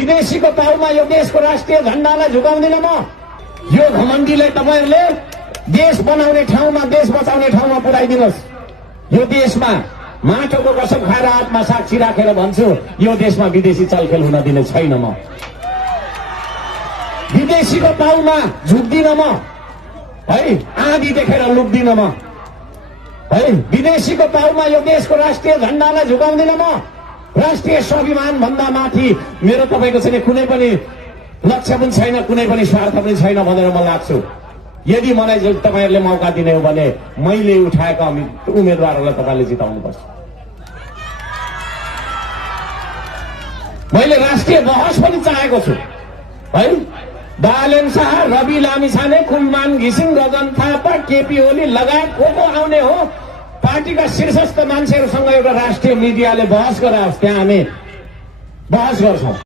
विदेशीको पाउमा यो देशको राष्ट्रिय झण्डालाई झुकाउँदिन म। यो घमण्डीलाई तपाईहरुले देश बनाउने ठाउँमा, देश बचाउने ठाउँमा पुर्याइदिनुहोस्। यो देशमा माटोको कसम खाएर आत्मा साक्षी राखेर भन्छु, यो देशमा विदेशी चलखेल हुन दिने छैन म। विदेशीको पाउमा झुक्दिन म है, आँधी देखेर लुक्दिन म है। विदेशीको पाउमा यो देशको राष्ट्रिय झण्डालाई झुकाउँदिन म। राष्ट्रिय स्वाभिमान भन्दा माथि मेरो तपाईको चाहिँ कुनै पनि लक्ष्य पनि छैन, कुनै पनि स्वार्थ पनि छैन भनेर म लाग्छु। यदि मलाई तपाईहरुले मौका दिने हो भने मैले उठाएका उम्मेदवारहरूलाई तपाईले जिताउनुपर्छ। मैले राष्ट्रिय बहस पनि चाहेको छु है। बालेन शाह, रवि लामिछाने, कुलमान घिसिङ, गगन थापा, केपी ओली लगायत को आउने हो, पार्टीका शीर्षस्थ मान्छेहरूसँग एउटा राष्ट्रिय मिडियाले बहस गराओस्, त्यहाँ हामी बहस गर्छौं।